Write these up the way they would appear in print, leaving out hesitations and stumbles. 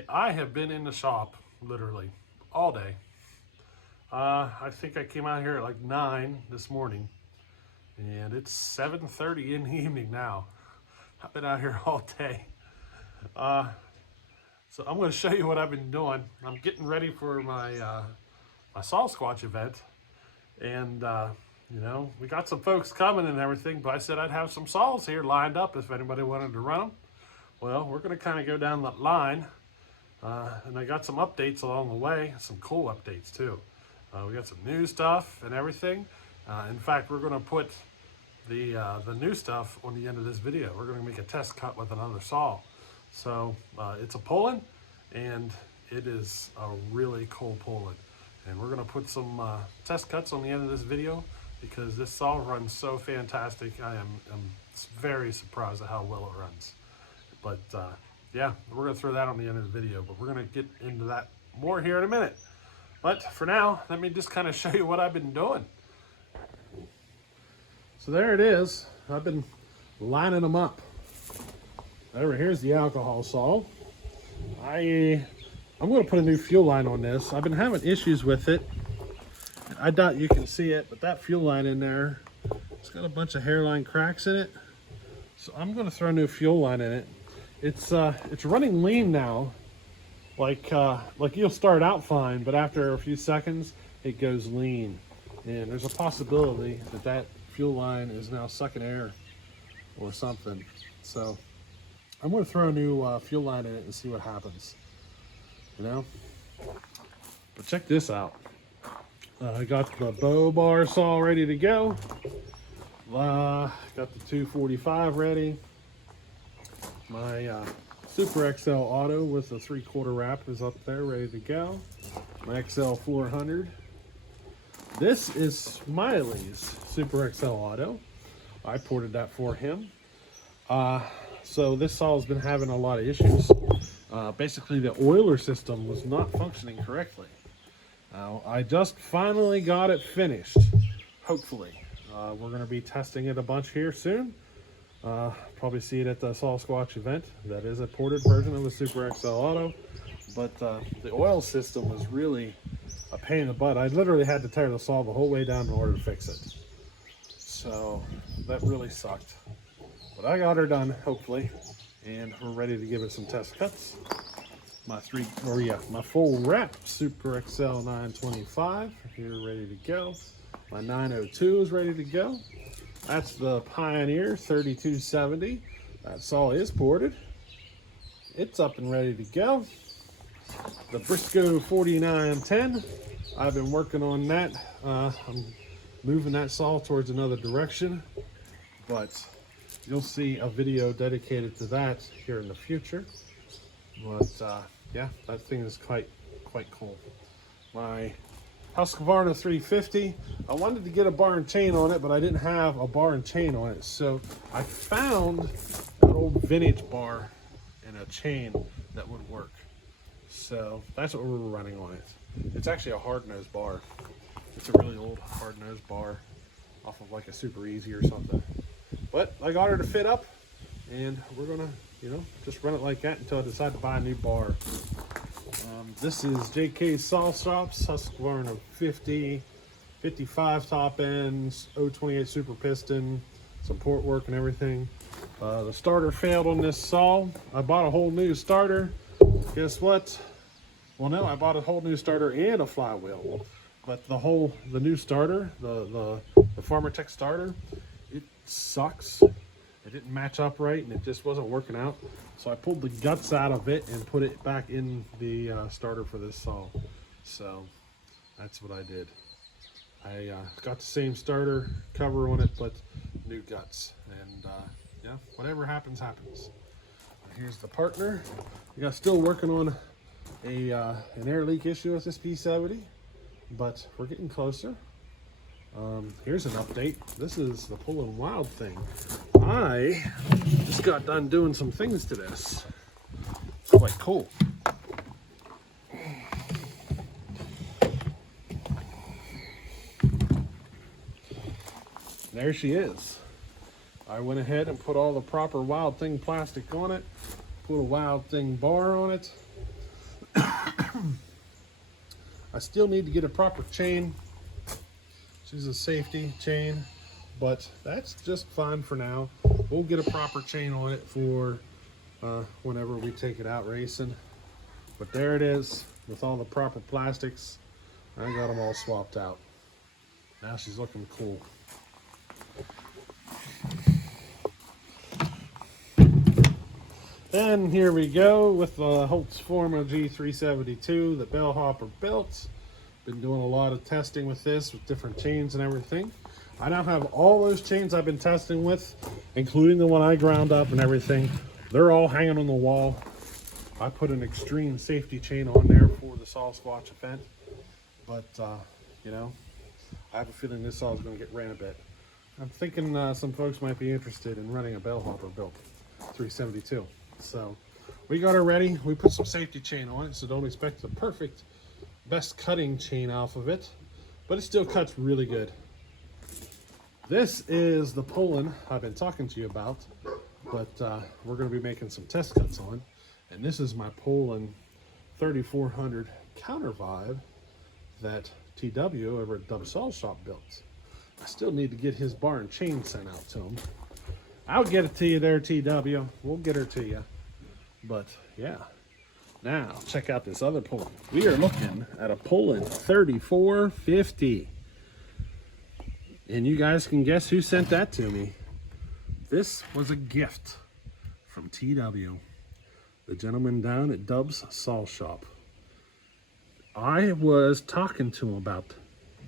Hey, I have been in the shop literally all day. I think I came out here at like 9 this morning, and it's 7:30 in the evening now. I've been out here all day. Uh, so I'm going to show you what I've been doing. I'm getting ready for my Sawsquach event, and we got some folks coming and everything. But I said I'd have some saws here lined up if anybody wanted to run them. Well, we're going to kind of go down that line. And I got some updates along the way, some cool updates too. We got some new stuff and everything. In fact, we're going to put the new stuff on the end of this video. We're going to make a test cut with another saw. So it's a Poulan, and it is a really cool Poulan. And we're going to put some test cuts on the end of this video because this saw runs so fantastic. I'm very surprised at how well it runs. But yeah, we're going to throw that on the end of the video, but we're going to get into that more here in a minute. But for now, let me just kind of show you what I've been doing. So there it is. I've been lining them up. Over here's the alcohol saw. I'm going to put a new fuel line on this. I've been having issues with it. I doubt you can see it, but that fuel line in there, it's got a bunch of hairline cracks in it. So I'm going to throw a new fuel line in it. It's running lean now, like you'll start out fine, but after a few seconds it goes lean, and there's a possibility that that fuel line is now sucking air or something. So I'm going to throw a new fuel line in it and see what happens. But check this out. I got the bow bar saw ready to go. Got the 245 ready. My Super XL Auto with a 3/4 wrap is up there ready to go. My XL 400. This is Smiley's Super XL Auto. I ported that for him. So this saw has been having a lot of issues. Basically the oiler system was not functioning correctly. Now I just finally got it finished, hopefully. We're going to be testing it a bunch here soon. Probably see it at the Sawsquach event. That is a ported version of the Super XL Auto, but the oil system was really a pain in the butt. I literally had to tear the saw the whole way down in order to fix it. So that really sucked. But I got her done, hopefully, and we're ready to give it some test cuts. My full wrap Super XL 925 here ready to go. My 902 is ready to go. That's the Pioneer 3270. That saw is ported. It's up and ready to go. The Briscoe 4910. I've been working on that. I'm moving that saw towards another direction, but you'll see a video dedicated to that here in the future. But yeah, that thing is quite cool. My Husqvarna 350. I wanted to get a bar and chain on it, but I didn't have a bar and chain on it. So I found an old vintage bar and a chain that would work. So that's what we're running on it. It's actually a hard nose bar. It's a really old hard nose bar off of like a Super Easy or something. But I got her to fit up, and we're gonna, just run it like that until I decide to buy a new bar. This is JK's Saw Shops, Husqvarna 50, 55 top ends, 028 super piston, some port work and everything. The starter failed on this saw. I bought a whole new starter. Guess what? Well, no, I bought a whole new starter and a flywheel. But the new starter, the Farmertech starter, it sucks. It didn't match up right, and it just wasn't working out. So I pulled the guts out of it and put it back in the starter for this saw. So that's what I did. I got the same starter cover on it, but new guts. And yeah, whatever happens, happens. Here's the partner. We got still working on an air leak issue with this P70, but we're getting closer. Here's an update. This is the Poulan Wild thing. I just got done doing some things to this. It's quite cool. There she is. I went ahead and put all the proper Wild Thing plastic on it, put a Wild Thing bar on it. I still need to get a proper chain. She's a safety chain, but that's just fine for now. We'll get a proper chain on it for whenever we take it out racing. But there it is with all the proper plastics. I got them all swapped out. Now she's looking cool. And here we go with the Holtz Forma G372 that Bellhopper built. Been doing a lot of testing with this with different chains and everything. I now have all those chains I've been testing with, including the one I ground up and everything. They're all hanging on the wall. I put an extreme safety chain on there for the Sawsquach event. But, you know, I have a feeling this saw is going to get ran a bit. I'm thinking some folks might be interested in running a Bellhopper built 372. So we got her ready. We put some safety chain on it, so don't expect the perfect best cutting chain off of it, but it still cuts really good. This is the Poulan I've been talking to you about, but we're going to be making some test cuts on. And this is my Poulan 3400 counter vibe that TW over at Dub Saw Shop built. I still need to get his bar and chain sent out to him. I'll get it to you there, TW. We'll get her to you. But yeah, now check out this other Poulan. We are looking at a Poulan 3450. And you guys can guess who sent that to me. This was a gift from TW, the gentleman down at Dub's Saw Shop. I was talking to him about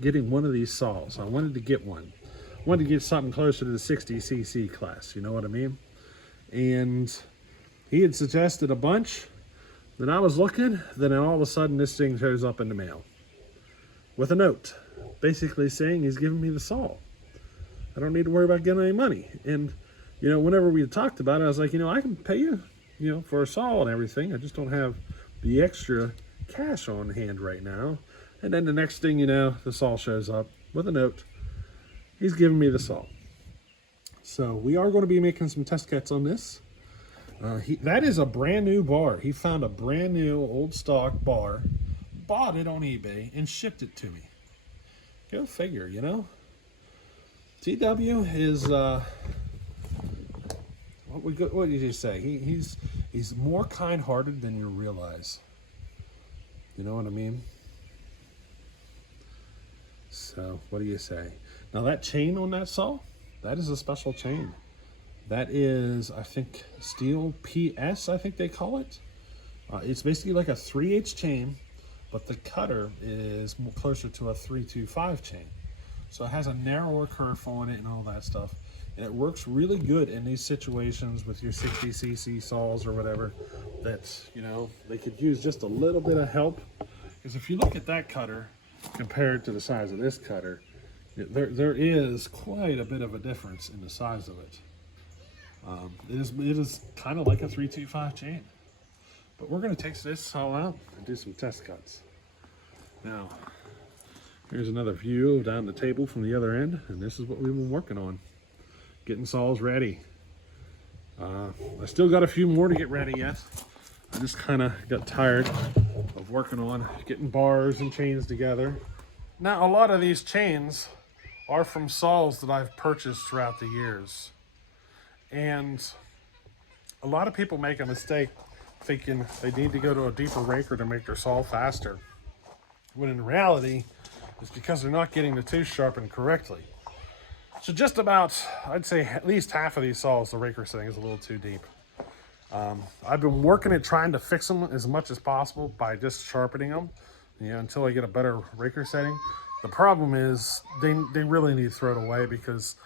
getting one of these saws. I wanted to get one. I wanted to get something closer to the 60cc class, you know what I mean? And he had suggested a bunch. Then I was looking, then all of a sudden this thing shows up in the mail with a note basically saying he's giving me the saw. I don't need to worry about getting any money. And, you know, whenever we talked about it, I was like, you know, I can pay you, you know, for a saw and everything. I just don't have the extra cash on hand right now. And then the next thing you know, the saw shows up with a note. He's giving me the saw. So we are going to be making some test cuts on this. That is a brand new bar. He found a brand new old stock bar, bought it on eBay, and shipped it to me. Go figure, you know? TW is, what did you say? He's more kind-hearted than you realize. You know what I mean? So, what do you say? Now that chain on that saw, that is a special chain. That is, I think, steel PS, I think they call it. It's basically like a 3/8 chain, but the cutter is more closer to a 325 chain. So it has a narrower kerf on it and all that stuff. And it works really good in these situations with your 60cc saws or whatever that, you know, they could use just a little bit of help. Because if you look at that cutter compared to the size of this cutter, there is quite a bit of a difference in the size of it. It is kind of like a 325 chain. But we're going to take this saw out and do some test cuts. Now, here's another view down the table from the other end, and this is what we've been working on. Getting saws ready. I still got a few more to get ready yet. I just kind of got tired of working on getting bars and chains together. Now, a lot of these chains are from saws that I've purchased throughout the years. And a lot of people make a mistake thinking they need to go to a deeper raker to make their saw faster, when in reality, it's because they're not getting the tooth sharpened correctly. So just about, I'd say at least half of these saws, the raker setting is a little too deep. I've been working at trying to fix them as much as possible by just sharpening them, you know, until I get a better raker setting. The problem is they really need to throw it away because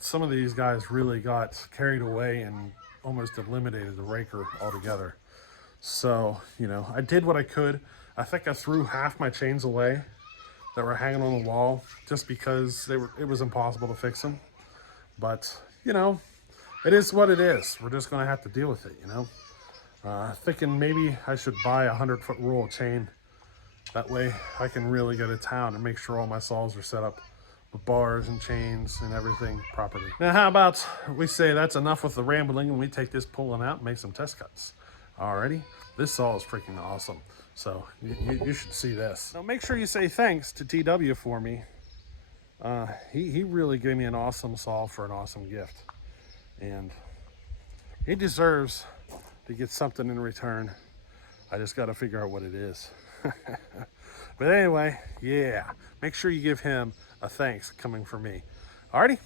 some of these guys really got carried away and almost eliminated the raker altogether. So, you know, I did what I could. I think I threw half my chains away that were hanging on the wall just because it was impossible to fix them. But, you know, it is what it is. We're just going to have to deal with it, you know. Thinking maybe I should buy a 100-foot roll of chain. That way I can really go to town and make sure all my saws are set up with bars and chains and everything properly. Now, how about we say that's enough with the rambling and we take this Poulan out and make some test cuts. Alrighty, this saw is freaking awesome. So you should see this. Now make sure you say thanks to TW for me. He really gave me an awesome saw for an awesome gift. And he deserves to get something in return. I just got to figure out what it is. But anyway, yeah, make sure you give him a thanks coming from me. Alrighty?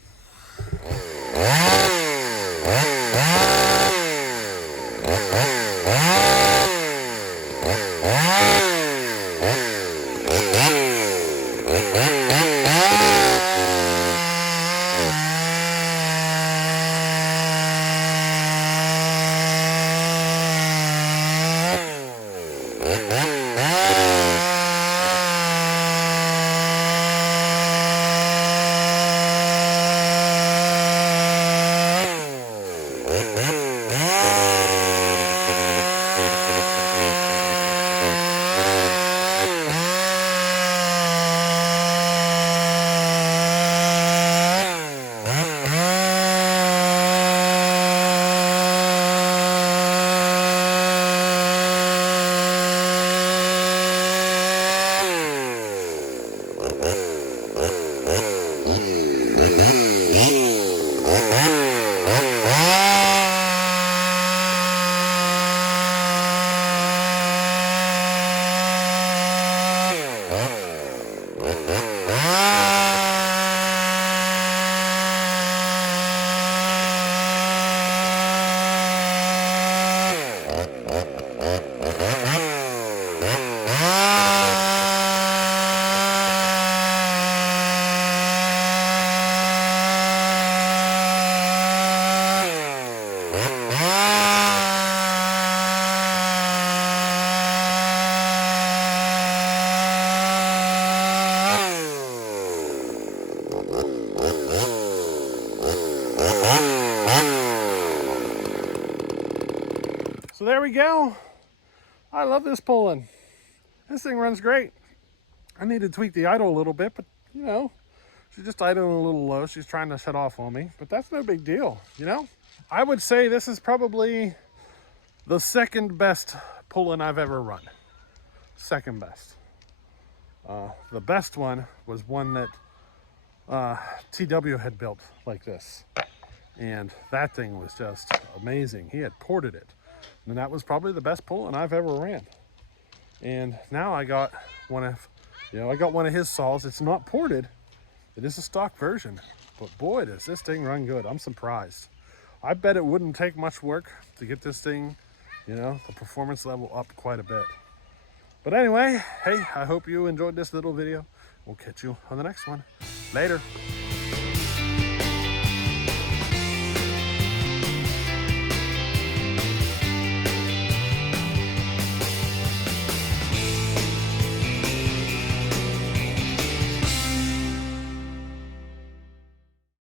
So there we go. I love this Poulan. This thing runs great. I need to tweak the idle a little bit, but you know, she's just idling a little low. She's trying to shut off on me, but that's no big deal, you know? I would say this is probably the second best Poulan I've ever run. Second best. The best one was one that TW had built like this. And that thing was just amazing. He had ported it. And that was probably the best Poulan I've ever ran. And now I got one of his saws. It's not ported. It is a stock version. But boy, does this thing run good. I'm surprised. I bet it wouldn't take much work to get this thing, you know, the performance level up quite a bit. But anyway, hey, I hope you enjoyed this little video. We'll catch you on the next one. Later.